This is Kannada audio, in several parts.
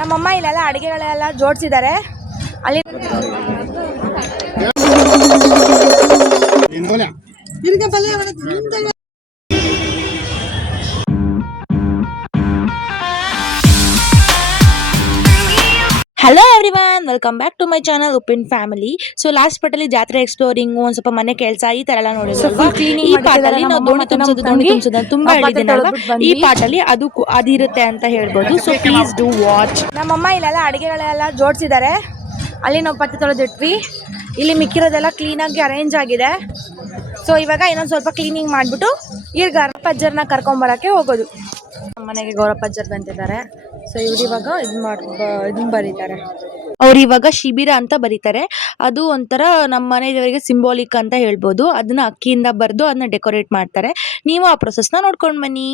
ನಮ್ಮಮ್ಮ ಇಲ್ಲೆಲ್ಲ ಅಡಿಗೆಗಳೆಲ್ಲ ಜೋಡಿಸಿದ್ದಾರೆ. ಅಲ್ಲಿ hello everyone, welcome back to my channel ಉಪಿನ್ ಫ್ಯಾಮಿಲಿ. ಸೊ ಲಾಸ್ಟ್ ಪಾರ್ಟಲ್ಲಿ ಜಾತ್ರೆ ಎಕ್ಸ್ಪ್ಲೋರಿಂಗ್, ಒಂದ್ ಸ್ವಲ್ಪ ಮನೆ ಕೆಲಸ ಈ ತರ ಎಲ್ಲ ನೋಡಿದ್ರಲ್ವಾ. ಈ ಪಾರ್ಟಲ್ಲಿ ನಾವು ದೋಣಿ ತುಂಬಿಸೋದು ತುಂಬಾ ಹೇಳಿದ್ದೀನಲ್ವಾ. ಈ ಪಾರ್ಟಲ್ಲಿ ಅದಿರುತ್ತೆ ಅಂತ ಹೇಳ್ಬೋದು. So please do watch. ನಮ್ಮಮ್ಮ ಇಲ್ಲೆಲ್ಲ ಅಡಿಗೆಗಳೆಲ್ಲ ಜೋಡಿಸಿದ್ದಾರೆ. ಅಲ್ಲಿ ನಾವು ಪತ್ತೆ ತೊಳೆದಿಟ್ವಿ. ಇಲ್ಲಿ ಮಿಕ್ಕಿರೋದೆಲ್ಲ ಕ್ಲೀನಾಗಿ ಅರೇಂಜ್ ಆಗಿದೆ. ಸೊ ಇವಾಗ ಇನ್ನೊಂದು ಸ್ವಲ್ಪ ಕ್ಲೀನಿಂಗ್ ಮಾಡಿಬಿಟ್ಟು ಈಗ ಗೌರಪ್ಪಜ್ಜರ್ನ ಕರ್ಕೊಂಬರಕ್ಕೆ ಹೋಗೋದು. ನಮ್ಮ ಮನೆಗೆ ಗೌರಪ್ಪಜ್ಜರ್ ಬಂದಿದ್ದಾರೆ. ಸೊ ಇವ್ರು ಇವಾಗ ಇದನ್ನ ಬರೀತಾರೆ. ಅವ್ರು ಇವಾಗ ಶಿಬಿರ ಅಂತ ಬರೀತಾರೆ. ಅದು ಒಂಥರ ನಮ್ಮ ಮನೆ ದೇವರಿಗೆ ಸಿಂಬಾಲಿಕ್ ಅಂತ ಹೇಳ್ಬೋದು. ಅದನ್ನ ಅಕ್ಕಿಯಿಂದ ಬರೆದು ಅದನ್ನ ಡೆಕೋರೇಟ್ ಮಾಡ್ತಾರೆ. ನೀವು ಆ ಪ್ರೊಸೆಸ್ನ ನೋಡ್ಕೊಂಡು ಬನ್ನಿ.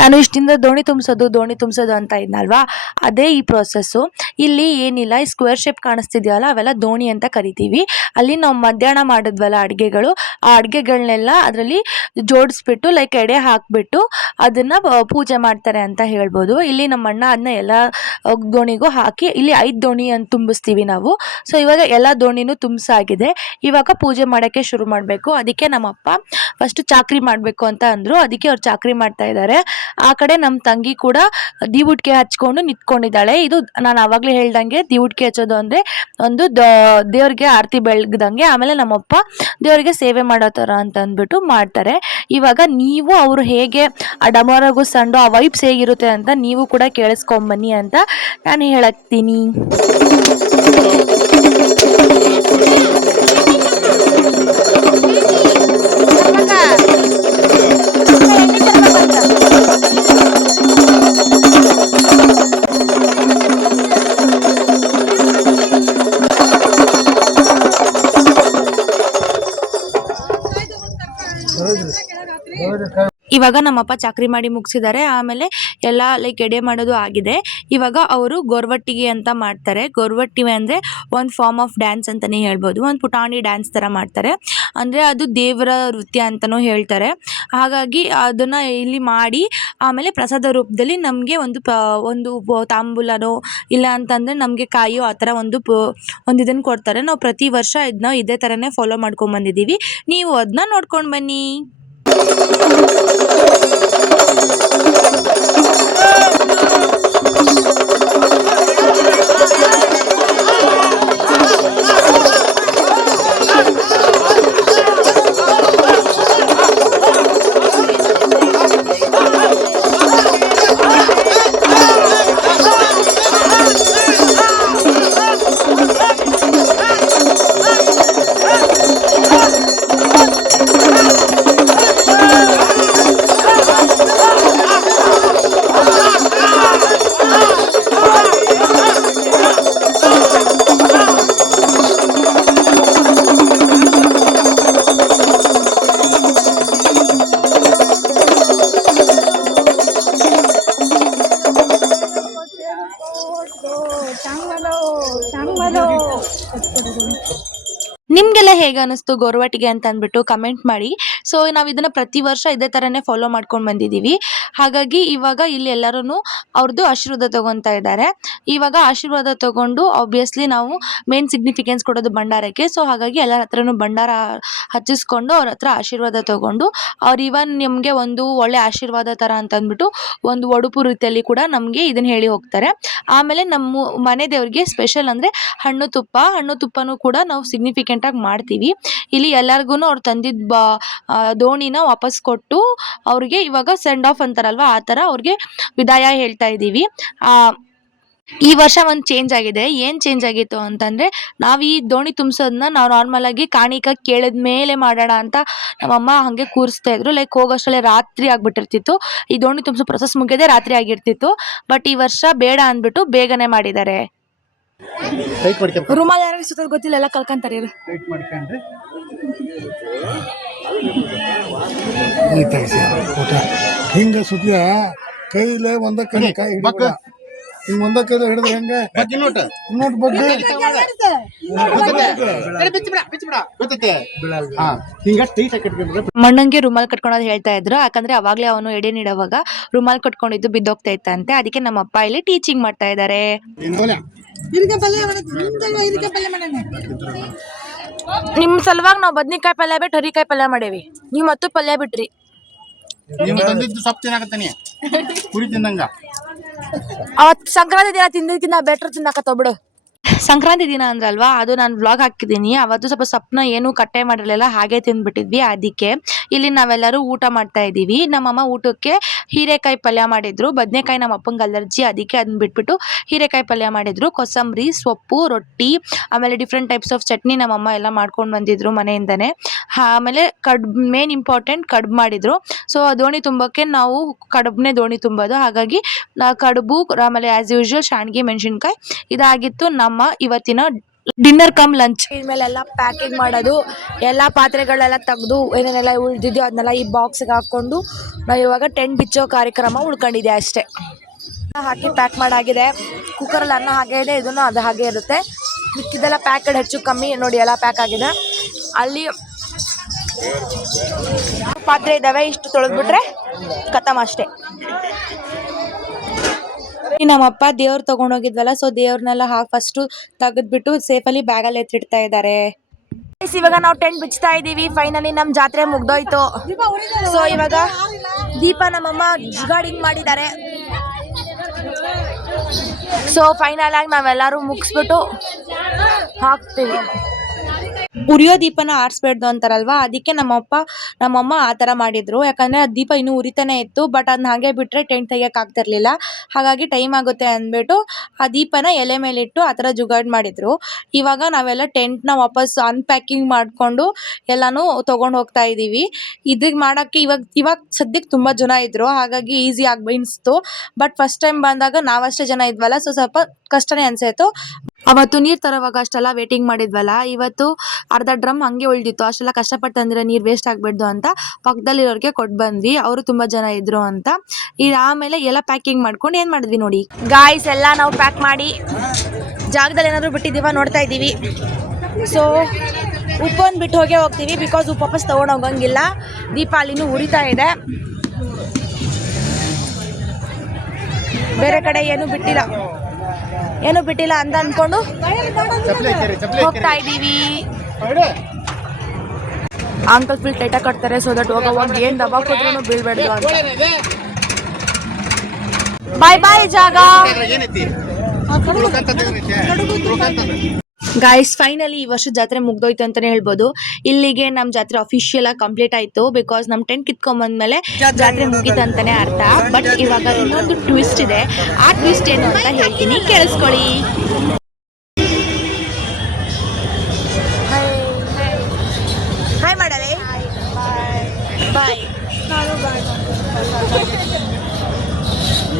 ನಾನು ಇಷ್ಟಿಂದ ದೋಣಿ ತುಂಬಿಸೋದು ಅಂತ ಇದ್ನಲ್ವಾ, ಅದೇ ಈ ಪ್ರೊಸೆಸ್ಸು. ಇಲ್ಲಿ ಏನಿಲ್ಲ, ಈ ಸ್ಕ್ವೇರ್ ಶೇಪ್ ಕಾಣಿಸ್ತಿದ್ಯಲ್ಲ, ಅವೆಲ್ಲ ದೋಣಿ ಅಂತ ಕರಿತೀವಿ. ಅಲ್ಲಿ ನಾವು ಮಧ್ಯಾಹ್ನ ಮಾಡಿದ್ವಲ್ಲ ಅಡುಗೆಗಳು, ಆ ಅಡುಗೆಗಳನ್ನೆಲ್ಲ ಅದರಲ್ಲಿ ಜೋಡಿಸ್ಬಿಟ್ಟು ಲೈಕ್ ಎಡೆ ಹಾಕ್ಬಿಟ್ಟು ಅದನ್ನ ಪೂಜೆ ಮಾಡ್ತಾರೆ ಅಂತ ಹೇಳ್ಬೋದು. ಇಲ್ಲಿ ನಮ್ಮ ಅಣ್ಣ ಅದನ್ನ ಎಲ್ಲ ದೋಣಿಗೂ ಹಾಕಿ ಇಲ್ಲಿ 5 ದೋಣಿ ಅಂತ ತುಂಬಿಸ್ತೀವಿ ನಾವು. ಸೊ ಇವಾಗ ಎಲ್ಲ ದೋಣಿನೂ ತುಂಬಿಸಾಗಿದೆ. ಇವಾಗ ಪೂಜೆ ಮಾಡೋಕ್ಕೆ ಶುರು ಮಾಡಬೇಕು. ಅದಕ್ಕೆ ನಮ್ಮಪ್ಪ ಫಸ್ಟ್ ಚಾಕ್ರಿ ಮಾಡಬೇಕು ಅಂತ ಅಂದರು. ಅದಕ್ಕೆ ಅವ್ರು ಚಾಕ್ರಿ ಮಾಡ್ತಾ ಇದ್ದಾರೆ. ಆ ಕಡೆ ನಮ್ಮ ತಂಗಿ ಕೂಡ ದೀವುಟ್ಕೆ ಹಚ್ಕೊಂಡು ನಿಂತ್ಕೊಂಡಿದ್ದಾಳೆ. ಇದು ನಾನು ಆವಾಗಲೇ ಹೇಳ್ದಂಗೆ ದೀವುಟ್ಕೆ ಹಚ್ಚೋದು ಅಂದರೆ ಒಂದು ದೇವ್ರಿಗೆ ಆರತಿ ಬೆಳಗ್ದಂಗೆ. ಆಮೇಲೆ ನಮ್ಮಪ್ಪ ದೇವರಿಗೆ ಸೇವೆ ಮಾಡೋ ಥರ ಅಂತ ಅಂದ್ಬಿಟ್ಟು ಮಾಡ್ತಾರೆ. ಇವಾಗ ನೀವು ಅವರು ಹೇಗೆ ಆ ಡಮರಗು ಸಂಡು ಆ ವೈಬ್ಸ್ ಹೇಗಿರುತ್ತೆ ಅಂತ ನೀವು ಕೂಡ ಕೇಳಿಸ್ಕೊಂಬನ್ನಿ ಅಂತ ನಾನು ಹೇಳತ್ತೀನಿ. ಇವಾಗ ನಮ್ಮಪ್ಪ ಚಾಕ್ರಿ ಮಾಡಿ ಮುಗಿಸಿದ್ದಾರೆ. ಆಮೇಲೆ ಎಲ್ಲ ಲೈಕ್ ಎಡೆ ಮಾಡೋದು ಆಗಿದೆ. ಇವಾಗ ಅವರು ಗೊರವಟ್ಟಿಗೆ ಅಂತ ಮಾಡ್ತಾರೆ. ಗೊರವಟ್ಟಿಗೆ ಅಂದರೆ ಒಂದು ಫಾರ್ಮ್ ಆಫ್ ಡ್ಯಾನ್ಸ್ ಅಂತಲೇ ಹೇಳ್ಬೋದು. ಒಂದು ಪುಟಾಣಿ ಡ್ಯಾನ್ಸ್ ಥರ ಮಾಡ್ತಾರೆ. ಅಂದರೆ ಅದು ದೇವರ ನೃತ್ಯ ಅಂತಲೂ ಹೇಳ್ತಾರೆ. ಹಾಗಾಗಿ ಅದನ್ನು ಇಲ್ಲಿ ಮಾಡಿ ಆಮೇಲೆ ಪ್ರಸಾದ ರೂಪದಲ್ಲಿ ನಮಗೆ ಒಂದು ತಾಂಬೂಲನೋ ಇಲ್ಲ ಅಂತಂದರೆ ನಮಗೆ ಕಾಯೋ ಆ ಥರ ಒಂದು ಇದನ್ನು ಕೊಡ್ತಾರೆ. ನಾವು ಪ್ರತಿ ವರ್ಷ ಇದನ್ನ ಇದೇ ಥರನೇ ಫಾಲೋ ಮಾಡ್ಕೊಂಡ್ಬಂದಿದ್ದೀವಿ. ನೀವು ಅದನ್ನ ನೋಡ್ಕೊಂಡು ಬನ್ನಿ. ನಿಮಗೆಲ್ಲ ಹೇಗೆ ಅನ್ನಿಸ್ತು ಗೊರವಟ್ಟಿಗೆ ಅಂತ ಅಂದ್ಬಿಟ್ಟು ಕಮೆಂಟ್ ಮಾಡಿ. ಸೊ ನಾವು ಇದನ್ನು ಪ್ರತಿ ವರ್ಷ ಇದೇ ಥರನೇ ಫಾಲೋ ಮಾಡ್ಕೊಂಡು ಬಂದಿದ್ದೀವಿ. ಹಾಗಾಗಿ ಇವಾಗ ಇಲ್ಲಿ ಎಲ್ಲರೂ ಅವ್ರದ್ದು ಆಶೀರ್ವಾದ ತೊಗೊತಾ ಇದ್ದಾರೆ. ಇವಾಗ ಆಶೀರ್ವಾದ ತೊಗೊಂಡು ಆಬ್ವಿಯಸ್ಲಿ ನಾವು ಮೇನ್ ಸಿಗ್ನಿಫಿಕೆನ್ಸ್ ಕೊಡೋದು ಭಂಡಾರಕ್ಕೆ. ಸೊ ಹಾಗಾಗಿ ಎಲ್ಲರ ಹತ್ರನೂ ಭಂಡಾರ ಹಚ್ಚಿಸ್ಕೊಂಡು ಅವ್ರ ಹತ್ರ ಆಶೀರ್ವಾದ ತೊಗೊಂಡು ಅವ್ರು ಇವನ್ ನಮಗೆ ಒಂದು ಒಳ್ಳೆ ಆಶೀರ್ವಾದ ಥರ ಅಂತ ಅಂದ್ಬಿಟ್ಟು ಒಂದು ಒಡುಪು ರೀತಿಯಲ್ಲಿ ಕೂಡ ನಮಗೆ ಇದನ್ನು ಹೇಳಿ ಹೋಗ್ತಾರೆ. ಆಮೇಲೆ ನಮ್ಮ ಮನೆ ದೇವ್ರಿಗೆ ಸ್ಪೆಷಲ್ ಅಂದರೆ ಹಣ್ಣು ತುಪ್ಪನೂ ಕೂಡ ನಾವು ಸಿಗ್ನಿಫಿಕೆಂಟಾಗಿ ಮಾಡ್ತೀವಿ. ಇಲ್ಲಿ ಎಲ್ಲರಿಗೂ ಅವ್ರು ತಂದಿದ್ದ ದೋಣಿನ ವಾಪಸ್ ಕೊಟ್ಟು ಅವ್ರಿಗೆ ಇವಾಗ ಸೆಂಡ್ ಆಫ್ ಅಂತಾರಲ್ವಾ, ಆ ಥರ ಅವ್ರಿಗೆ ವಿದಾಯ ಹೇಳ್ತಾ ಇದ್ದೀವಿ. ಈ ವರ್ಷ ಒಂದು ಚೇಂಜ್ ಆಗಿದೆ. ಏನು ಚೇಂಜ್ ಆಗಿತ್ತು ಅಂತಂದರೆ, ನಾವು ಈ ದೋಣಿ ತುಂಬಿಸೋದನ್ನ ನಾವು ನಾರ್ಮಲ್ ಆಗಿ ಕಾಣಿಕ ಕೇಳಿದ ಮೇಲೆ ಮಾಡೋಣ ಅಂತ ನಮ್ಮಮ್ಮ ಹಾಗೆ ಕೂರಿಸ್ತಾ ಇದ್ರು. ಲೈಕ್ ಹೋಗೋಷ್ಟರಲ್ಲೇ ರಾತ್ರಿ ಆಗಿಬಿಟ್ಟಿರ್ತಿತ್ತು. ಈ ದೋಣಿ ತುಂಬಿಸೋ ಪ್ರೊಸೆಸ್ ಮುಗಿಯೋದೇ ರಾತ್ರಿ ಆಗಿರ್ತಿತ್ತು. ಬಟ್ ಈ ವರ್ಷ ಬೇಡ ಅಂದ್ಬಿಟ್ಟು ಬೇಗನೆ ಮಾಡಿದ್ದಾರೆ. ರೂಮಲ್ಲಿ ಯಾರು ಸುತ್ತೋದು ಗೊತ್ತಿಲ್ಲ, ಎಲ್ಲ ಕಲ್ಕೊಂತಾರೆ. ಹಿಂಗ ಸುತ್ತ ಕೈಲೇ ಒಂದ ಕೈ ಹಿಂಗ್ ಮುಂದಕ್ಕೆ ಹಿಡಿದ್ರೆ ಹೆಂಗೆ ನೋಟ ನೋಟ್ ಬಗ್ಗೆ ಹಿಂಗ ಟೈಟ್ ಆಗಿ ಕಟ್ಕೊಂಡ್ರೆ ಮಣ್ಣಂಗೆ ರುಮಾಲ್ ಕಟ್ಕೊಳೋದು ಹೇಳ್ತಾ ಇದ್ರು. ಯಾಕಂದ್ರೆ ಅವಾಗ್ಲೇ ಅವನು ಎಡೆ ನೀಡುವಾಗ ರುಮಾಲ್ ಕಟ್ಕೊಂಡಿದ್ದು ಬಿದ್ದೋಗ್ತಾ ಇತ್ತಂತೆ. ಅದಕ್ಕೆ ನಮ್ಮ ಅಪ್ಪ ಇಲ್ಲಿ ಟೀಚಿಂಗ್ ಮಾಡ್ತಾ ಇದ್ದಾರೆ. ನಿಮ್ ಸಲುವಾಗಿ ನಾವು ಬದ್ನಿಕಾಯಿ ಪಲ್ಯ ಬಿಟ್ಟು ಹರಿಕಾಯಿ ಪಲ್ಯ ಮಾಡೇವಿ. ನೀವ್ ಮತ್ತು ಪಲ್ಯ ಬಿಟ್ರಿ. ನೀವು ತಂದಿದ್ದು ಸೊಪ್ಪು ತಿನ್ನಾಕತ್ತಾನೆ ಕುರಿ ತಿಂದಂಗ. ಅವತ್ ಸಂಕ್ರಾಂತಿ ದಿನ ತಿಂದಿದ್ಕಿನ್ನ ಬೆಟ್ರ್ ತಿನ್ನಾಕತ್ತೋಗ್ಬಿಡು. ಸಂಕ್ರಾಂತಿ ದಿನ ಅಂದ್ರಲ್ವಾ, ಅದು ನಾನು ವ್ಲಾಗ್ ಹಾಕಿದ್ದೀನಿ. ಅವತ್ತು ಸ್ವಲ್ಪ ಸೊಪ್ಪನ್ನ ಏನು ಕಟ್ಟೆ ಮಾಡಿರಲಿಲ್ಲ, ಹಾಗೆ ತಿಂದ್ಬಿಟ್ಟಿದ್ವಿ. ಅದಕ್ಕೆ ಇಲ್ಲಿ ನಾವೆಲ್ಲರೂ ಊಟ ಮಾಡ್ತಾ ಇದ್ದೀವಿ. ನಮ್ಮಮ್ಮ ಊಟಕ್ಕೆ ಹೀರೆಕಾಯಿ ಪಲ್ಯ ಮಾಡಿದ್ರು. ಬದನೆಕಾಯಿ ನಮ್ಮ ಅಪ್ಪಂಗೆ ಅಲರ್ಜಿ, ಅದಕ್ಕೆ ಅದನ್ನ ಬಿಟ್ಬಿಟ್ಟು ಹೀರೆಕಾಯಿ ಪಲ್ಯ ಮಾಡಿದ್ರು. ಕೊತ್ತಂಬರಿ ಸೊಪ್ಪು, ರೊಟ್ಟಿ, ಆಮೇಲೆ ಡಿಫ್ರೆಂಟ್ ಟೈಪ್ಸ್ ಆಫ್ ಚಟ್ನಿ ನಮ್ಮಮ್ಮ ಎಲ್ಲ ಮಾಡ್ಕೊಂಡು ಬಂದಿದ್ರು ಮನೆಯಿಂದನೇ. ಆಮೇಲೆ ಮೇನ್ ಇಂಪಾರ್ಟೆಂಟ್ ಕಡುಬು ಮಾಡಿದ್ರು. ಸೊ ದೋಣಿ ತುಂಬಕ್ಕೆ ನಾವು ಕಡುಬನ್ನೇ ದೋಣಿ ತುಂಬೋದು. ಹಾಗಾಗಿ ಕಡುಬು, ಆಮೇಲೆ ಆಸ್ ಯೂಶುವಲ್ ಶಾಣ್ಗೆ ಮೆಣಸಿನ್ಕಾಯಿ ಇದಾಗಿತ್ತು ನಮ್ಮ ಇವತ್ತಿನ ಡಿನ್ನರ್ ಕಮ್ ಲಂಚ್. ಇನ್ಮೇಲೆಲ್ಲ ಪ್ಯಾಕಿಂಗ್ ಮಾಡೋದು, ಎಲ್ಲ ಪಾತ್ರೆಗಳೆಲ್ಲ ತೆಗೆದು ಏನೇನೆಲ್ಲ ಉಳಿದಿದೆಯೋ ಅದನ್ನೆಲ್ಲ ಈ ಬಾಕ್ಸ್ಗೆ ಹಾಕೊಂಡು ನಾವು ಇವಾಗ ಟೆಂಟ್ ಬಿಚ್ಚೋ ಕಾರ್ಯಕ್ರಮ ಉಳ್ಕೊಂಡಿದೆ ಅಷ್ಟೇ. ಹಾಕಿ ಪ್ಯಾಕ್ ಮಾಡಾಗಿದೆ. ಕುಕ್ಕರಲ್ಲಿ ಅನ್ನ ಹಾಗೆ ಇದೆ, ಇದನ್ನು ಅದು ಹಾಗೆ ಇರುತ್ತೆ. ಮಿಕ್ಕಿದೆಲ್ಲ ಪ್ಯಾಕೆಡ್ ಹೆಚ್ಚು ಕಮ್ಮಿ ನೋಡಿ, ಎಲ್ಲ ಪ್ಯಾಕ್ ಆಗಿದೆ. ಅಲ್ಲಿ ಪಾತ್ರೆ ಇದ್ದಾವೆ, ಇಷ್ಟು ತೊಳೆದ್ಬಿಟ್ರೆ ಖತಮ್ ಅಷ್ಟೇ. ನಮ್ಮಪ್ಪ ದೇವ್ರು ತಗೊಂಡೋಗಿದ್ವಲ್ಲ, ಸೊ ದೇವ್ರನ್ನೆಲ್ಲ ಫಸ್ಟು ತೆಗೆದ್ಬಿಟ್ಟು ಸೇಫಲ್ಲಿ ಬ್ಯಾಗಲ್ಲಿ ಎತ್ತಿಡ್ತಾ ಇದ್ದಾರೆ. ಇವಾಗ ನಾವು ಟೆಂಟ್ ಬಿಚ್ತಾ ಇದೀವಿ. ಫೈನಲಿ ನಮ್ ಜಾತ್ರೆ ಮುಗ್ದೋಯ್ತು. ಸೊ ಇವಾಗ ದೀಪ ನಮ್ಮಮ್ಮ ಜುಗಾಡಿಂಗ್ ಮಾಡಿದ್ದಾರೆ. ಸೊ ಫೈನಲ್ ಆಗಿ ನಾವೆಲ್ಲರೂ ಮುಗಿಸ್ಬಿಟ್ಟು ಹಾಕ್ತೀವಿ. ಉರಿಯೋ ದೀಪನ ಆರಿಸ್ಬೇಡ್ದು ಅಂತಾರಲ್ವಾ, ಅದಕ್ಕೆ ನಮ್ಮಮ್ಮ ಆ ಥರ ಮಾಡಿದ್ರು. ಯಾಕಂದರೆ ಆ ದೀಪ ಇನ್ನೂ ಉರಿತಾನೆ ಇತ್ತು, ಬಟ್ ಅದನ್ನ ಹಾಗೆ ಬಿಟ್ಟರೆ ಟೆಂಟ್ ತೆಗಿಯೋಕೆ ಆಗ್ತಿರ್ಲಿಲ್ಲ. ಹಾಗಾಗಿ ಟೈಮ್ ಆಗುತ್ತೆ ಅಂದ್ಬಿಟ್ಟು ಆ ದೀಪನ ಎಲೆ ಮೇಲಿಟ್ಟು ಆ ಥರ ಜುಗಾಡ್ ಮಾಡಿದ್ರು. ಇವಾಗ ನಾವೆಲ್ಲ ಟೆಂಟ್ನ ವಾಪಸ್ ಅನ್ಪ್ಯಾಕಿಂಗ್ ಮಾಡಿಕೊಂಡು ಎಲ್ಲನೂ ತೊಗೊಂಡು ಹೋಗ್ತಾ ಇದ್ದೀವಿ. ಇದಕ್ಕೆ ಮಾಡೋಕ್ಕೆ ಇವಾಗ ಸದ್ಯಕ್ಕೆ ತುಂಬ ಜನ ಇದ್ದರು, ಹಾಗಾಗಿ ಈಸಿ ಆಗಿ ಅನಿಸ್ತು. ಬಟ್ ಫಸ್ಟ್ ಟೈಮ್ ಬಂದಾಗ ನಾವಷ್ಟೇ ಜನ ಇದ್ವಲ್ಲ, ಸೊ ಸ್ವಲ್ಪ ಕಷ್ಟನೇ ಅನಿಸಿತ್ತು. ಅವತ್ತು ನೀರು ತರೋವಾಗ ಅಷ್ಟೆಲ್ಲ ವೇಟಿಂಗ್ ಮಾಡಿದ್ವಲ್ಲ, ಇವತ್ತು ಅರ್ಧ ಡ್ರಮ್ ಹಂಗೆ ಉಳಿದಿತ್ತು. ಅಷ್ಟೆಲ್ಲ ಕಷ್ಟಪಟ್ಟು ತಂದಿರೋ ನೀರು ವೇಸ್ಟ್ ಆಗಬಾರ್ದು ಅಂತ ಪಕ್ಕದಲ್ಲಿರೋರಿಗೆ ಕೊಟ್ಟು ಬಂದ್ವಿ. ಅವರು ತುಂಬ ಜನ ಇದ್ರು ಅಂತ. ಆಮೇಲೆ ಎಲ್ಲ ಪ್ಯಾಕಿಂಗ್ ಮಾಡ್ಕೊಂಡು ಏನು ಮಾಡಿದ್ವಿ ನೋಡಿ ಗಾಯ್ಸ್, ಎಲ್ಲ ನಾವು ಪ್ಯಾಕ್ ಮಾಡಿ ಜಾಗದಲ್ಲಿ ಏನಾದರೂ ಬಿಟ್ಟಿದ್ದೀವ ನೋಡ್ತಾ ಇದ್ದೀವಿ. ಸೊ ಉಪ್ಪೊಂದು ಬಿಟ್ಟು ಹೋಗ್ತೀವಿ, ಬಿಕಾಸ್ ಉಪ್ಪು ವಾಪಸ್ ತೊಗೊಂಡು ಹೋಗಂಗಿಲ್ಲ. ದೀಪ ಅಲ್ಲಿನೂ ಉರಿತಾ ಇದೆ, ಬೇರೆ ಕಡೆ ಏನೂ ಬಿಟ್ಟಿಲ್ಲ ಅಂತ ಅಂದ್ಕೊಂಡು ಹೋಗ್ತಾ ಇದ್ದೀವಿ. ಅಂಕಲ್ ಫುಲ್ ಟೈಟಾಗಿ ಕಟ್ತಾರೆ, ಸೊ ದಟ್ ಹೋಗೋವಾಗ ಏನು ದಬಾ ಕೊಟ್ರು ಬೀಳ್ಬೇಡ್ದು ಅಂತ. ಬಾಯ್ ಬಾಯ್ ಜಾಗ. ಗಾಯ್ಸ್, ಫೈನಲಿ ಈ ವರ್ಷದ ಜಾತ್ರೆ ಮುಗ್ದೋಯ್ತು ಅಂತಲೇ ಹೇಳ್ಬೋದು. ಇಲ್ಲಿಗೆ ನಮ್ಮ ಜಾತ್ರೆ ಅಫಿಷಿಯಲ್ ಆಗಿ ಕಂಪ್ಲೀಟ್ ಆಯಿತು. ಬಿಕಾಸ್ ನಮ್ಮ ಟೆಂಟ್ ಕಿತ್ಕೊಂಡ್ಬಂದ್ಮೇಲೆ ಜಾತ್ರೆ ಮುಗೀತು ಅಂತಲೇ ಅರ್ಥ. ಬಟ್ ಇವಾಗ ಇನ್ನೊಂದು ಟ್ವಿಸ್ಟ್ ಇದೆ. ಆ ಟ್ವಿಸ್ಟ್ ಏನು ಅಂತ ಹೇಳ್ತೀನಿ, ಕೇಳಿಸ್ಕೊಳ್ಳಿ. ಹಾಯ್ ಮಾಡಲೇ, ಬಾಯ್.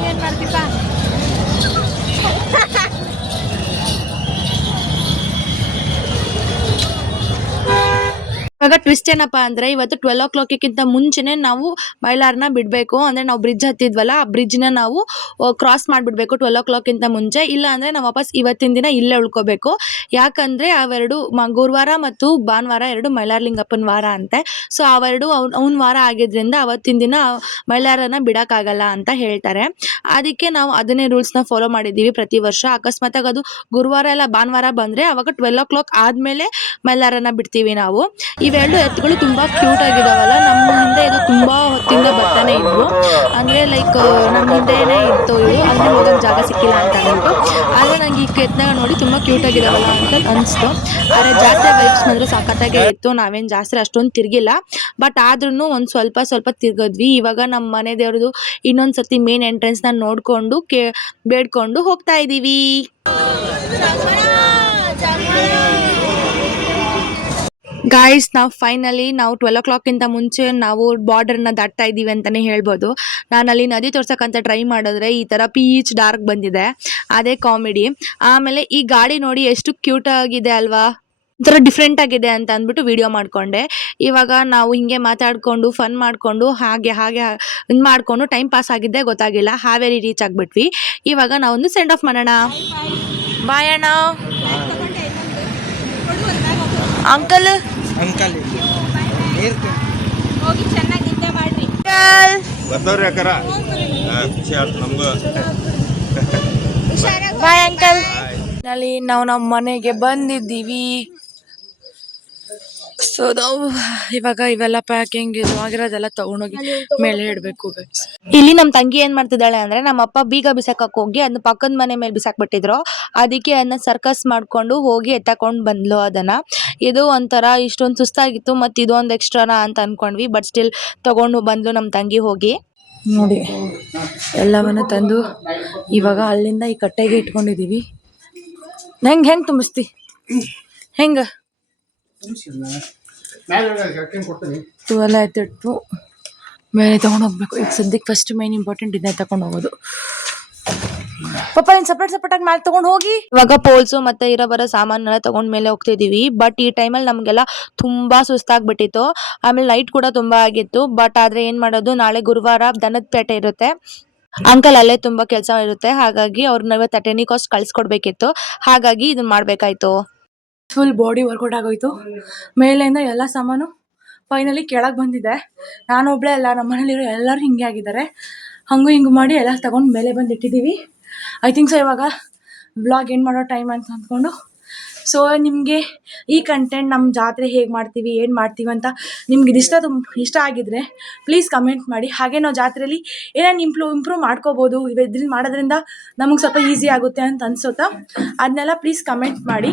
ಏನು ಮಾಡ್ತೀಪ? ಇವಾಗ ಟ್ವಿಸ್ಟ್ ಏನಪ್ಪ ಅಂದರೆ, ಇವತ್ತು 12 o'clockಕ್ಕಿಂತ ಮುಂಚೆನೇ ನಾವು ಮೈಲಾರನ ಬಿಡಬೇಕು. ಅಂದರೆ ನಾವು ಬ್ರಿಡ್ಜ್ ಹತ್ತಿದ್ವಲ್ಲ, ಆ ಬ್ರಿಡ್ಜ್ನ ನಾವು ಕ್ರಾಸ್ ಮಾಡಿಬಿಡ್ಬೇಕು 12 o'clockಕ್ಕಿಂತ ಮುಂಚೆ. ಇಲ್ಲ ಅಂದರೆ ನಾವು ವಾಪಸ್ ಇವತ್ತಿನ ದಿನ ಇಲ್ಲೇ ಉಳ್ಕೋಬೇಕು. ಯಾಕಂದರೆ ಅವೆರಡು ಗುರುವಾರ ಮತ್ತು ಭಾನುವಾರ ಎರಡು ಮೈಲಾರಲಿಂಗಪ್ಪನ ವಾರ ಅಂತೆ. ಸೊ ಅವೆರಡು ಅವನ ವಾರ ಆಗಿದ್ದರಿಂದ ಅವತ್ತಿನ ದಿನ ಮೈಲಾರನ ಬಿಡೋಕ್ಕಾಗಲ್ಲ ಅಂತ ಹೇಳ್ತಾರೆ. ಅದಕ್ಕೆ ನಾವು ಅದನ್ನೇ ರೂಲ್ಸ್ನ ಫಾಲೋ ಮಾಡಿದ್ದೀವಿ ಪ್ರತಿ ವರ್ಷ. ಅಕಸ್ಮಾತಾಗಿ ಅದು ಗುರುವಾರ ಇಲ್ಲ ಭಾನುವಾರ ಬಂದರೆ ಅವಾಗ 12 o'clock ಆದಮೇಲೆ ಮೈಲಾರನ ಬಿಡ್ತೀವಿ ನಾವು. ಇವೆರಡು ಎತ್ತುಗಳು ತುಂಬ ಕ್ಯೂಟ್ ಆಗಿದಾವಲ್ಲ. ನಮ್ಮ ಹಿಂದೆ ಇದು ತುಂಬ ಹೊತ್ತಿಂದ ಬರ್ತಾನೆ ಇದ್ವು. ಅಂದರೆ ಲೈಕ್ ನಮ್ಮ ಹಿಂದೆನೇ ಇತ್ತು ಇವು, ಅಂದರೆ ಹೋಗೋಕ್ಕೆ ಜಾಗ ಸಿಕ್ಕಿಲ್ಲ ಅಂತ ಅಂದ್ಬಿಟ್ಟು. ಆದರೆ ನನಗೆ ಈ ಎತ್ತನಾಗ ನೋಡಿ ತುಂಬ ಕ್ಯೂಟ್ ಆಗಿದಾವಲ್ಲ ಅಂತ ಅನಿಸ್ತು. ಆದರೆ ಜಾತ್ರೆ ವೈಬ್ಸ್ ಮಾತ್ರ ಸಖತ್ತಾಗೇ ಇತ್ತು. ನಾವೇನು ಜಾಸ್ತಿ ಅಷ್ಟೊಂದು ತಿರುಗಿಲ್ಲ, ಬಟ್ ಆದ್ರೂ ಒಂದು ಸ್ವಲ್ಪ ತಿರ್ಗಿದ್ವಿ. ಇವಾಗ ನಮ್ಮ ಮನೆ ದೇವ್ರದ್ದು ಇನ್ನೊಂದು ಸರ್ತಿ ಮೇನ್ ಎಂಟ್ರೆನ್ಸ್ನ ನೋಡಿಕೊಂಡು ಬೇಡ್ಕೊಂಡು ಹೋಗ್ತಾ ಇದ್ದೀವಿ. ಗಾಯ್ಸ್, ನಾವು ಫೈನಲಿ 12 o'clockಕ್ಕಿಂತ ಮುಂಚೆ ನಾವು ಬಾರ್ಡರ್ನ ದಾಟ್ತಾ ಇದ್ದೀವಿ ಅಂತಲೇ ಹೇಳ್ಬೋದು. ನಾನು ಅಲ್ಲಿ ನದಿ ತೋರ್ಸೋಕ್ಕಂತ ಟ್ರೈ ಮಾಡಿದ್ರೆ ಈ ಥರ ಪೀಚ್ ಡಾರ್ಕ್ ಬಂದಿದೆ, ಅದೇ ಕಾಮಿಡಿ. ಆಮೇಲೆ ಈ ಗಾಡಿ ನೋಡಿ ಎಷ್ಟು ಕ್ಯೂಟ್ ಆಗಿದೆ ಅಲ್ವಾ. ಒಂಥರ ಡಿಫ್ರೆಂಟ್ ಆಗಿದೆ ಅಂತ ಅಂದ್ಬಿಟ್ಟು ವಿಡಿಯೋ ಮಾಡ್ಕೊಂಡೆ. ಇವಾಗ ನಾವು ಹಿಂಗೆ ಮಾತಾಡ್ಕೊಂಡು ಫನ್ ಮಾಡ್ಕೊಂಡು ಹಾಗೆ ಇದು ಮಾಡ್ಕೊಂಡು ಟೈಮ್ ಪಾಸ್ ಆಗಿದ್ದೆ ಗೊತ್ತಾಗಿಲ್ಲ. ಹಾವೇರಿ ರೀಚ್ ಆಗ್ಬಿಟ್ವಿ. ಇವಾಗ ನಾವೊಂದು ಸೆಂಡ್ ಆಫ್ ಮಾಡೋಣ. ಬಾಯ್ ಅಣ್ಣ. ಅಂಕಲ್ ಹೋಗಿ ಚೆನ್ನಾಗಿ ನಿದ್ದೆ ಮಾಡ್ರಿ. ಬರ್ತಾವ್ರಿ ಅಕ್ಕಾರ ಖುಷಿ ಆಯ್ತು ನಮಗೂ. Bye uncle. ನಲ್ಲಿ ನಾವು ನಮ್ಮ ಮನೆಗೆ ಬಂದಿದ್ದೀವಿ. ಸೊ ನಾವು ಇವಾಗ ಇವೆಲ್ಲ ಪ್ಯಾಕಿಂಗ್ ಇದು ಆಗಿರೋದೆಲ್ಲ ತಗೊಂಡೋಗಿ ಮೇಲೆ ಇಡಬೇಕು. ಇಲ್ಲಿ ನಮ್ಮ ತಂಗಿ ಏನ್ ಮಾಡ್ತಿದ್ದಾಳೆ ಅಂದ್ರೆ, ನಮ್ಮ ಅಪ್ಪ ಬೀಗ ಬಿಸಾಕಕ್ ಹೋಗಿ ಅದನ್ನ ಪಕ್ಕದ ಮನೆ ಮೇಲೆ ಬಿಸಾಕ್ಬಿಟ್ಟಿದ್ರು. ಅದಕ್ಕೆ ಅದನ್ನ ಸರ್ಕಸ್ ಮಾಡ್ಕೊಂಡು ಹೋಗಿ ಎತ್ತಕೊಂಡು ಬಂದ್ಲು ಅದನ್ನ. ಇದು ಒಂಥರ ಇಷ್ಟೊಂದು ಸುಸ್ತಾಗಿತ್ತು, ಮತ್ತೆ ಇದೊಂದು ಎಕ್ಸ್ಟ್ರಾನ ಅಂತ ಅನ್ಕೊಂಡ್ವಿ. ಬಟ್ ಸ್ಟಿಲ್ ತಗೊಂಡು ಬಂದ್ಲು ನಮ್ಮ ತಂಗಿ ಹೋಗಿ. ನೋಡಿ ಎಲ್ಲವನ್ನು ತಂದು ಇವಾಗ ಅಲ್ಲಿಂದ ಈ ಕಟ್ಟೆಗೆ ಇಟ್ಕೊಂಡಿದೀವಿ. ಹೆಂಗ್ ತುಂಬಿಸ್ತಿ ಹೆಂಗ ಇವೆಲ್ಲ ಎತ್ತಿಟ್ಟು ಮೇಲೆ ತಗೊಂಡು ಹೋಗ್ಬೇಕು. ಈಗ ಸದ್ಯಕ್ಕೆ ಫಸ್ಟ್ ಮೈನ್ ಇಂಪಾರ್ಟೆಂಟ್ ಇದನ್ನ ತಗೊಂಡು ಹೋಗೋದು. ಪಾಪ ಇನ್ ಸಪ್ರೇಟ್ ಆಗಿ ಮೇಲೆ ತಗೊಂಡು ಹೋಗಿ. ಇವಾಗ ಪೋಲ್ಸು ಮತ್ತೆ ಇರೋ ಬರೋ ಸಾಮಾನೆಲ್ಲ ತಗೊಂಡ್ ಮೇಲೆ ಹೋಗ್ತಿದೀವಿ. ಬಟ್ ಈ ಟೈಮಲ್ಲಿ ನಮ್ಗೆಲ್ಲ ತುಂಬಾ ಸುಸ್ತಾಗ್ಬಿಟ್ಟಿತ್ತು. ಆಮೇಲೆ ಲೈಟ್ ಕೂಡ ತುಂಬಾ ಆಗಿತ್ತು. ಬಟ್ ಆದ್ರೆ ಏನ್ ಮಾಡೋದು, ನಾಳೆ ಗುರುವಾರ ದನದ ಪೇಟೆ ಇರುತ್ತೆ. ಅಂಕಲ್ ಅಲ್ಲೇ ತುಂಬಾ ಕೆಲಸ ಇರುತ್ತೆ. ಹಾಗಾಗಿ ಅವ್ರನ್ನ ಇವತ್ತು ಅಟೆಂಡಿ ಕಾಸ್ಟ್ ಕಳ್ಸ್ಕೊಡ್ಬೇಕಿತ್ತು. ಹಾಗಾಗಿ ಇದನ್ನ ಮಾಡ್ಬೇಕಾಯ್ತು. ಫುಲ್ ಬಾಡಿ ವರ್ಕೌಟ್ ಆಗೋಯ್ತು. ಮೇಲೆಯಿಂದ ಎಲ್ಲ ಸಾಮಾನು ಫೈನಲಿ ಕೆಳಗೆ ಬಂದಿದೆ. ನಾನೊಬ್ಳೆ ಅಲ್ಲ, ನಮ್ಮ ಮನೇಲಿರೋ ಎಲ್ಲರೂ ಹಿಂಗೆ ಆಗಿದ್ದಾರೆ. ಹಂಗೂ ಹಿಂಗೂ ಮಾಡಿ ಎಲ್ಲ ತಗೊಂಡು ಮೇಲೆ ಬಂದು ಇಟ್ಟಿದ್ದೀವಿ. ಐ ಥಿಂಕ್ ಸೊ ಇವಾಗ ವ್ಲಾಗ್ ಏನು ಮಾಡೋ ಟೈಮ್ ಅಂತ ಅಂದ್ಕೊಂಡು. ಸೊ ನಿಮಗೆ ಈ ಕಂಟೆಂಟ್ ನಮ್ಮ ಜಾತ್ರೆ ಹೇಗೆ ಮಾಡ್ತೀವಿ ಏನು ಮಾಡ್ತೀವಿ ಅಂತ ನಿಮ್ಗೆ ಇಷ್ಟ ಆಗಿದ್ರೆ ಪ್ಲೀಸ್ ಕಮೆಂಟ್ ಮಾಡಿ. ಹಾಗೆ ನಾವು ಜಾತ್ರೆಯಲ್ಲಿ ಏನೇನು ಇಂಪ್ರೂವ್ ಮಾಡ್ಕೋಬೋದು, ಇದರಿಂದ ಮಾಡೋದ್ರಿಂದ ನಮಗೆ ಸ್ವಲ್ಪ ಈಸಿ ಆಗುತ್ತೆ ಅಂತ ಅನ್ಸುತ್ತಾ, ಅದನ್ನೆಲ್ಲ ಪ್ಲೀಸ್ ಕಮೆಂಟ್ ಮಾಡಿ.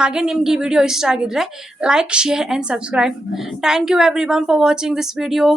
ಹಾಗೆ ನಿಮ್ಗೆ ಈ ವಿಡಿಯೋ ಇಷ್ಟ ಆಗಿದ್ರೆ like, share and subscribe. Thank you everyone for watching this video.